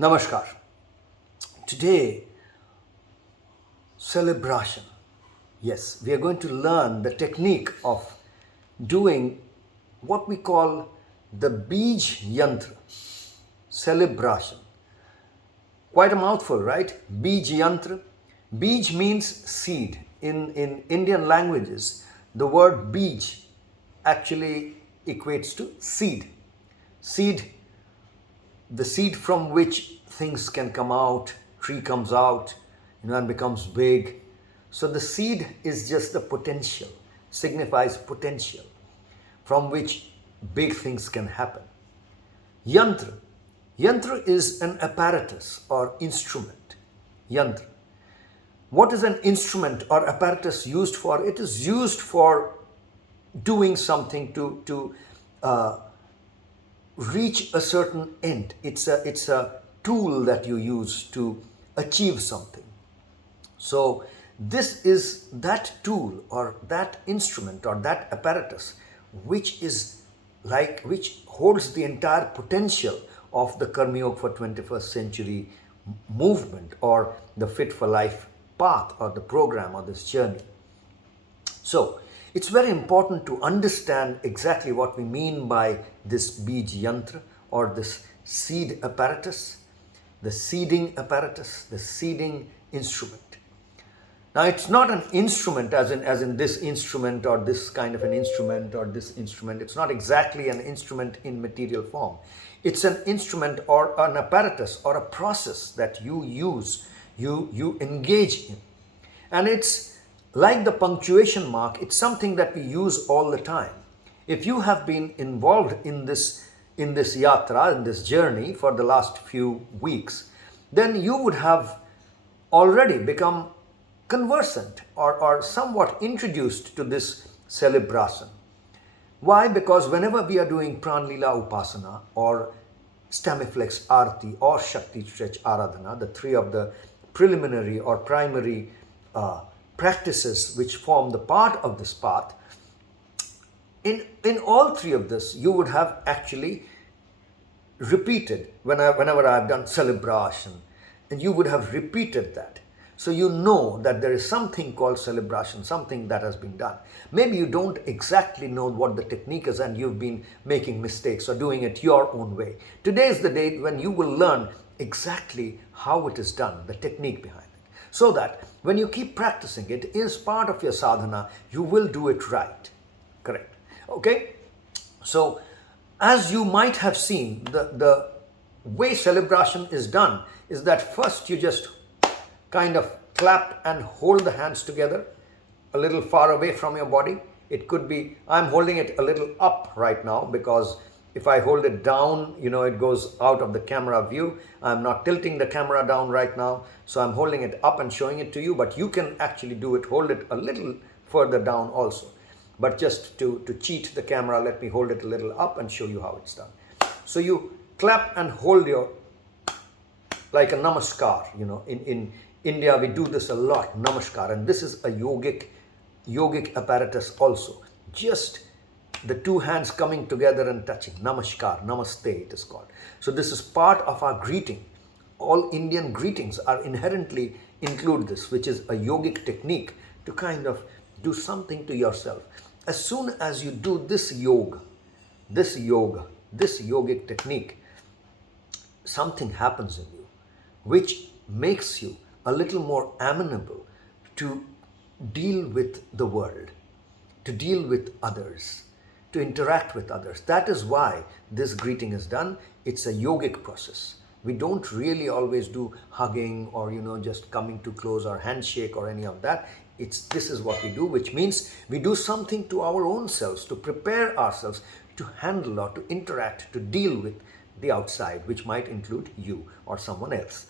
Namaskar. Today, celebration. Yes, we are going to learn the technique of doing what we call the Bij Yantra, celebration. Quite a mouthful, right? Bij Yantra. Bij means seed. In Indian languages, the word Bij actually equates to seed. Seed, the seed from which things can come out, tree comes out, and becomes big. So the seed is just the potential, signifies potential from which big things can happen. Yantra. Yantra is an apparatus or instrument. Yantra. What is an instrument or apparatus used for? It is used for doing something to reach a certain end. It's a tool that you use to achieve something. So this is that tool or that instrument or that apparatus which holds the entire potential of the Karma Yoga for 21st century movement or the Fit for Life path or the program or this journey. So it's very important to understand exactly what we mean by this Bij Yantra or this seed apparatus, the seeding apparatus, the seeding instrument. Now it's not an instrument as in this instrument or this kind of an instrument or this instrument. It's not exactly an instrument in material form. It's an instrument or an apparatus or a process that you use, you engage in. And it's like the punctuation mark, it's something that we use all the time. If you have been involved in this yatra, in this journey for the last few weeks, then you would have already become conversant or somewhat introduced to this Celebrasana. Why? Because whenever we are doing Pranlila Upasana or Stamiflex Arati or Shakti Stretch Aradhana, the three of the preliminary or primary practices which form the part of this path, in all three of this you would have actually repeated whenever I've done celebration, and you would have repeated that. So you know that there is something called celebration, something that has been done. Maybe you don't exactly know what the technique is and you've been making mistakes or doing it your own way. Today is the day when you will learn exactly how it is done, the technique behind it. So that when you keep practicing it is part of your sadhana, you will do it right. Correct. Okay? So as you might have seen, the way celebration is done is that first you just kind of clap and hold the hands together a little far away from your body. It could be, I'm holding it a little up right now because if I hold it down, it goes out of the camera view. I'm not tilting the camera down right now. So I'm holding it up and showing it to you, but you can actually hold it a little further down also. But just to cheat the camera, let me hold it a little up and show you how it's done. So you clap and hold like a namaskar, in India, we do this a lot, namaskar, and this is a yogic apparatus also. Just the two hands coming together and touching, namaskar, namaste it is called. So this is part of our greeting. All Indian greetings are inherently include this, which is a yogic technique to kind of do something to yourself. As soon as you do this yogic technique, something happens in you, which makes you a little more amenable to deal with the world, to deal with others, to interact with others. That is why this greeting is done. It's a yogic process. We don't really always do hugging or, just coming too close or handshake or any of that. This is what we do, which means we do something to our own selves, to prepare ourselves to handle or to interact, to deal with the outside, which might include you or someone else.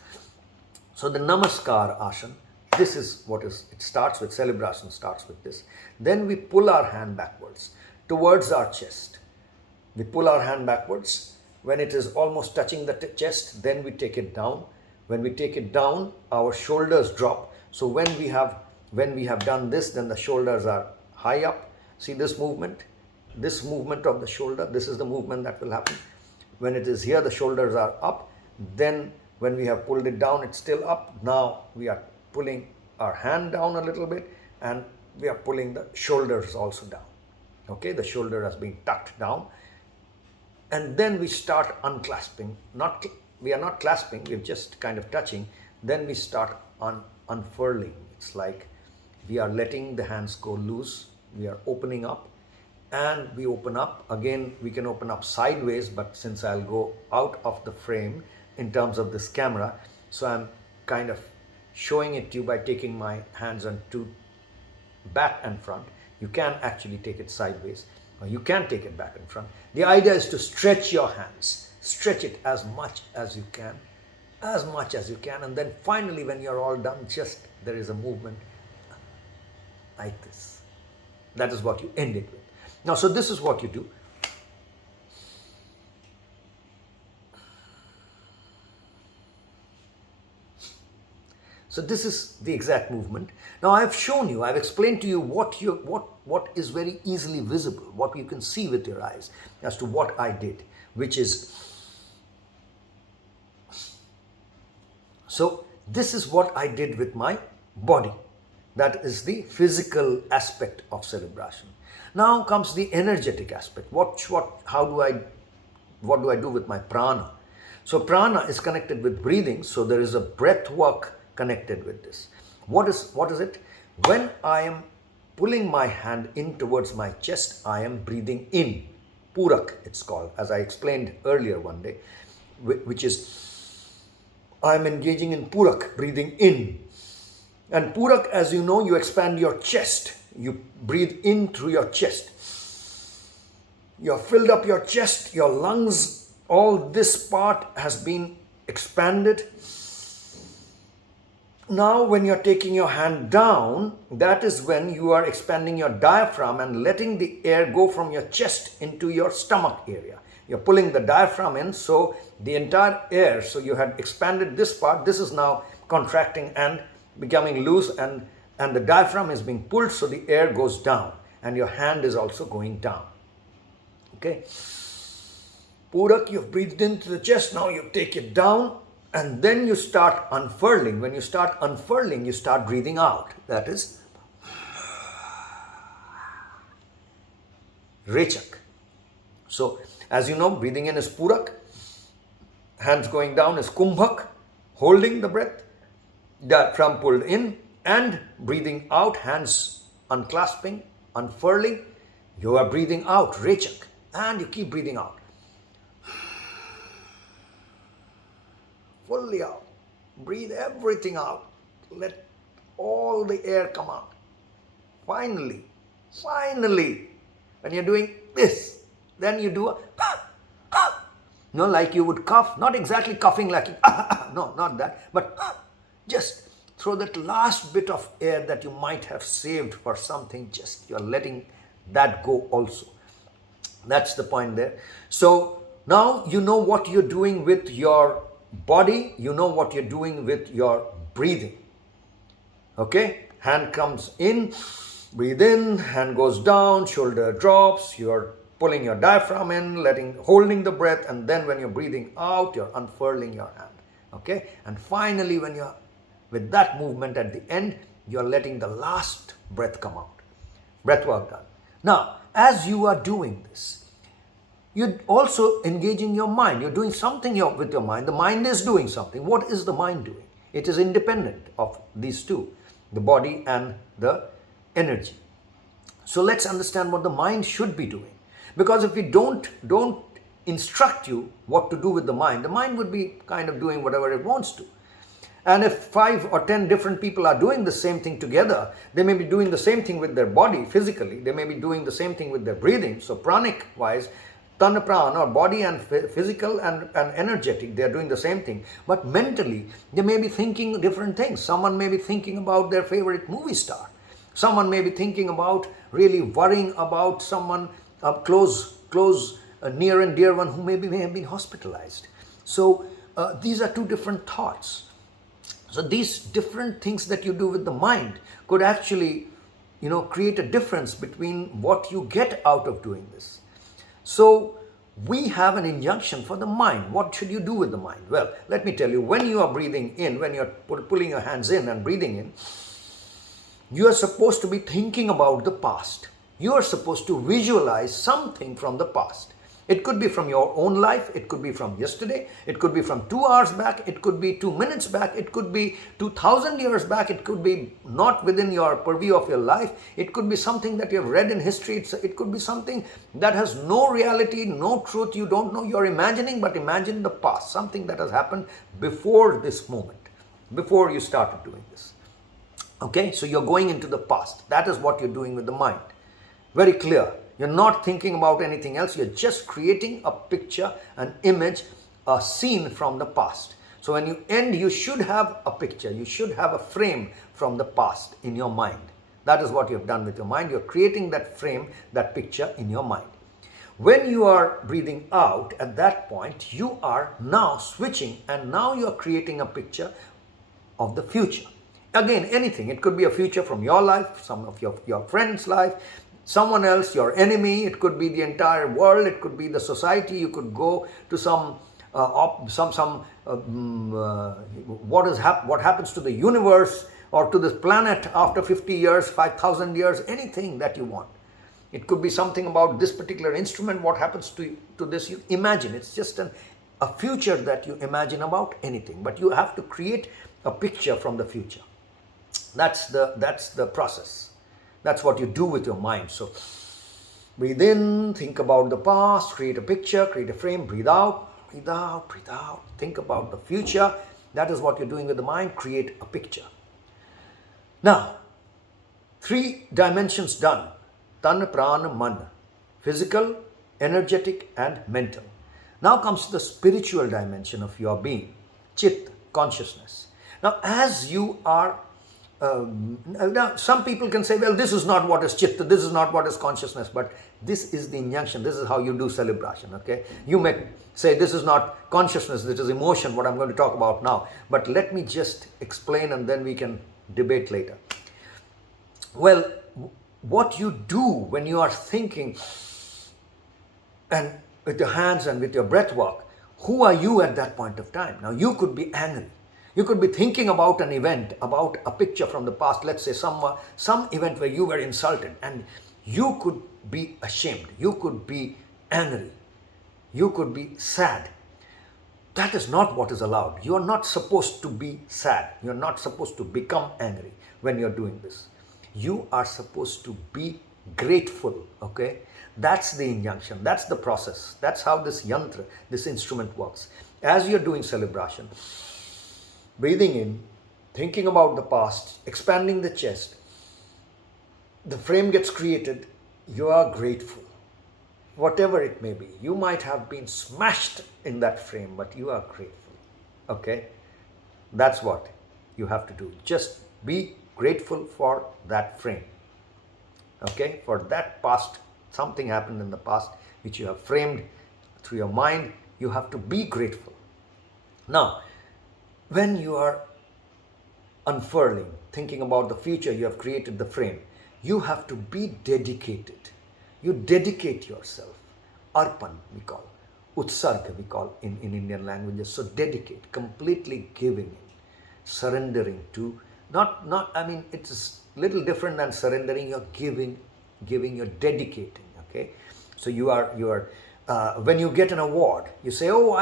So the Namaskar Asana, this is what it starts with, celebration starts with this. Then we pull our hand backwards towards our chest. We pull our hand backwards. When it is almost touching the chest, then we take it down. When we take it down, our shoulders drop. So when we have done this, then the shoulders are high up. See this movement of the shoulder, this is the movement that will happen. When it is here, the shoulders are up, then When we have pulled it down, it's still up. Now we are pulling our hand down a little bit, and we are pulling the shoulders also down. Okay, the shoulder has been tucked down, and then we start unclasping. Not we are not clasping, we're just kind of touching. Then we start unfurling. It's like we are letting the hands go loose. We are opening up, and we open up again. We can open up sideways, but since I'll go out of the frame in terms of this camera, so I'm kind of showing it to you by taking my hands on two, back and front. You can actually take it sideways, or you can take it back and front. The idea is to stretch your hands, stretch it as much as you can, and then finally when you're all done, just there is a movement like this. That is what you end it with. Now, so this is what you do. So this is the exact movement. Now I've shown you, I've explained to you what is very easily visible, what you can see with your eyes as to what I did, which is, so this is what I did with my body. That is the physical aspect of Celebrasana. Now comes the energetic aspect. What do I do with my prana? So prana is connected with breathing, so there is a breath work connected with this. What is it? When I am pulling my hand in towards my chest, I am breathing in. Purak, it's called, as I explained earlier one day, which is I am engaging in Purak, breathing in. And Purak, as you know, you expand your chest. You breathe in through your chest. You have filled up your chest, your lungs, all this part has been expanded. Now, when you're taking your hand down, that is when you are expanding your diaphragm and letting the air go from your chest into your stomach area. You're pulling the diaphragm in, so the entire air, so you had expanded this part, this is now contracting and becoming loose, and the diaphragm is being pulled, so the air goes down, and your hand is also going down. Okay? Purak, you've breathed into the chest, now you take it down. And then you start unfurling. When you start unfurling, you start breathing out. That is Rechak. So, as you know, breathing in is Purak. Hands going down is Kumbhak. Holding the breath. Diaphragm pulled in. And breathing out, hands unclasping, unfurling. You are breathing out, Rechak. And you keep breathing out. Fully out. Breathe everything out. Let all the air come out. Finally, when you're doing this, then you do a no, like you would cough, not exactly coughing like no, not that, but just throw that last bit of air that you might have saved for something, just you're letting that go also. That's the point there. So now you know what you're doing with your body, you know what you're doing with your breathing. Okay, hand comes in, breathe in, hand goes down, shoulder drops, you're pulling your diaphragm in, holding the breath, and then when you're breathing out, you're unfurling your hand. Okay, and finally when you're with that movement at the end, you're letting the last breath come out. Breath work done. Now, as you are doing this, you're also engaging your mind. You're doing something with your mind. The mind is doing something. What is the mind doing? It is independent of these two, the body and the energy. So let's understand what the mind should be doing. Because if we don't instruct you what to do with the mind would be kind of doing whatever it wants to. And if 5 or 10 different people are doing the same thing together, they may be doing the same thing with their body physically. They may be doing the same thing with their breathing. So pranic wise, Tana prana, or body and physical and energetic, they are doing the same thing. But mentally, they may be thinking different things. Someone may be thinking about their favorite movie star. Someone may be thinking about really worrying about someone close, near and dear one who may have been hospitalized. So these are two different thoughts. So these different things that you do with the mind could actually, create a difference between what you get out of doing this. So we have an injunction for the mind. What should you do with the mind? Well, let me tell you, when you are breathing in, when you're pulling your hands in and breathing in, you are supposed to be thinking about the past. You are supposed to visualize something from the past. It could be from your own life, it could be from yesterday, it could be from 2 hours back, it could be 2 minutes back, it could be 2000 years back, it could be not within your purview of your life, it could be something that you have read in history, it could be something that has no reality, no truth, you don't know, you're imagining, but imagine the past, something that has happened before this moment, before you started doing this. Okay, so you're going into the past. That is what you're doing with the mind. Very clear. You're not thinking about anything else. You're just creating a picture, an image, a scene from the past. So when you end, you should have a picture. You should have a frame from the past in your mind. That is what you have done with your mind. You're creating that frame, that picture in your mind. When you are breathing out, at that point, you are now switching, and now you are creating a picture of the future. Again, anything. It could be a future from your life, some of your friend's life, someone else, your enemy. It could be the entire world. It could be the society. You could go to what happens to the universe or to this planet after 50 years, 5,000 years, anything that you want. It could be something about this particular instrument, what happens to this. You imagine. It's just a future that you imagine about anything. But you have to create a picture from the future. That's the process. That's what you do with your mind. So breathe in, think about the past, create a picture, create a frame, breathe out, breathe out, breathe out. Think about the future. That is what you're doing with the mind. Create a picture. Now, 3 dimensions done. Tan, prana, man. Physical, energetic, and mental. Now comes the spiritual dimension of your being. Chit, consciousness. Now, as you are now, some people can say, well, this is not what is chitta, this is not what is consciousness, but this is the injunction, this is how you do celebration, okay? You may say, this is not consciousness, this is emotion, what I'm going to talk about now. But let me just explain and then we can debate later. Well, what you do when you are thinking and with your hands and with your breath work, who are you at that point of time? Now, you could be angry. You could be thinking about an event, about a picture from the past, let's say some event where you were insulted, and you could be ashamed, you could be angry, you could be sad. That is not what is allowed. You are not supposed to be sad. You are not supposed to become angry when you're doing this. You are supposed to be grateful, okay? That's the injunction, that's the process. That's how this yantra, this instrument works. As you're doing celebration, breathing in, thinking about the past, expanding the chest, the frame gets created, you are grateful. Whatever it may be, you might have been smashed in that frame, but you are grateful. Okay? That's what you have to do. Just be grateful for that frame. Okay? For that past, something happened in the past which you have framed through your mind, you have to be grateful. Now, when you are unfurling, thinking about the future, you have created the frame, you have to be dedicated. You dedicate yourself. Arpan, we call. Utsarga, we call in Indian languages. So dedicate, completely giving in, surrendering to, it's a little different than surrendering. You're giving, you're dedicating, okay? So you are, when you get an award, you say, oh,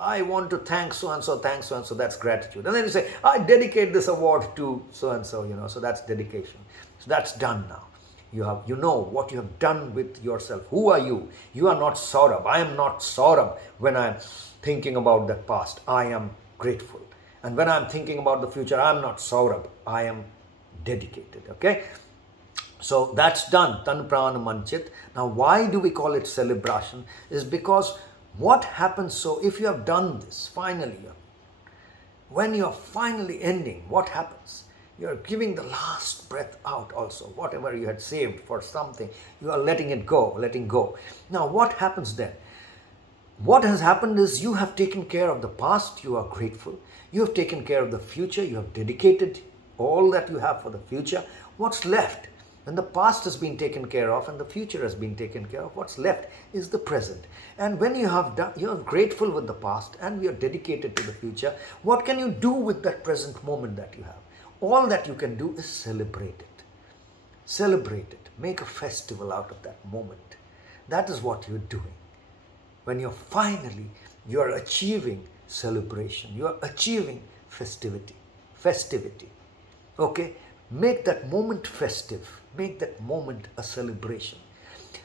I want to thank so-and-so, that's gratitude. And then you say, I dedicate this award to so-and-so, so that's dedication. So that's done now. You know what you have done with yourself. Who are you? You are not Saurabh. I am not Saurabh when I am thinking about the past. I am grateful. And when I am thinking about the future, I am not Saurabh. I am dedicated, okay? So that's done. Tan prana manchit. Now, why do we call it celebration? Is because what happens, so if you have done this, finally, when you're finally ending, what happens? You're giving the last breath out also. Whatever you had saved for something, you are letting it go, letting go. Now, what happens then? What has happened is you have taken care of the past, you are grateful. You have taken care of the future, you have dedicated all that you have for the future. What's left? When the past has been taken care of and the future has been taken care of, what's left is the present. And when you have done, you're grateful with the past and you're dedicated to the future, what can you do with that present moment that you have? All that you can do is celebrate it. Celebrate it. Make a festival out of that moment. That is what you're doing. When you're achieving celebration, you're achieving festivity. Okay? Make that moment festive. Make that moment a celebration.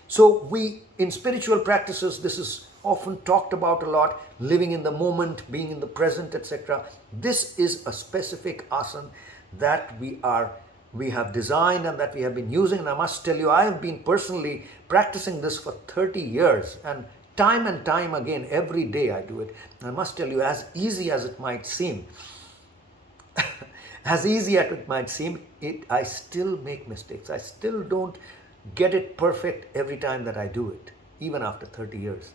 So in spiritual practices, this is often talked about a lot, living in the moment, being in the present, etc. This is a specific asana that we have designed and that we have been using. And I must tell you, I have been personally practicing this for 30 years, and time again, every day I do it. And I must tell you, as easy as it might seem, I still make mistakes. I still don't get it perfect every time that I do it, even after 30 years.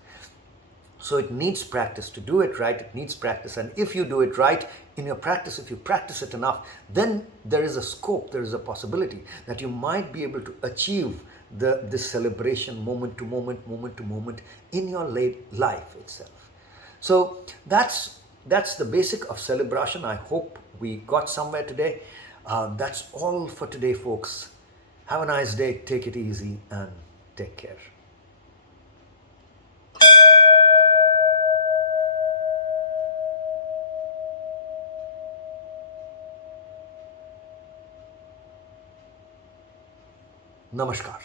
So it needs practice to do it right. It needs practice. And if you do it right in your practice, if you practice it enough, then there is a scope, there is a possibility that you might be able to achieve this celebration moment to moment in your life itself. So that's the basic of Celebrasana. I hope we got somewhere today. That's all for today, folks. Have a nice day. Take it easy and take care. Namaskar.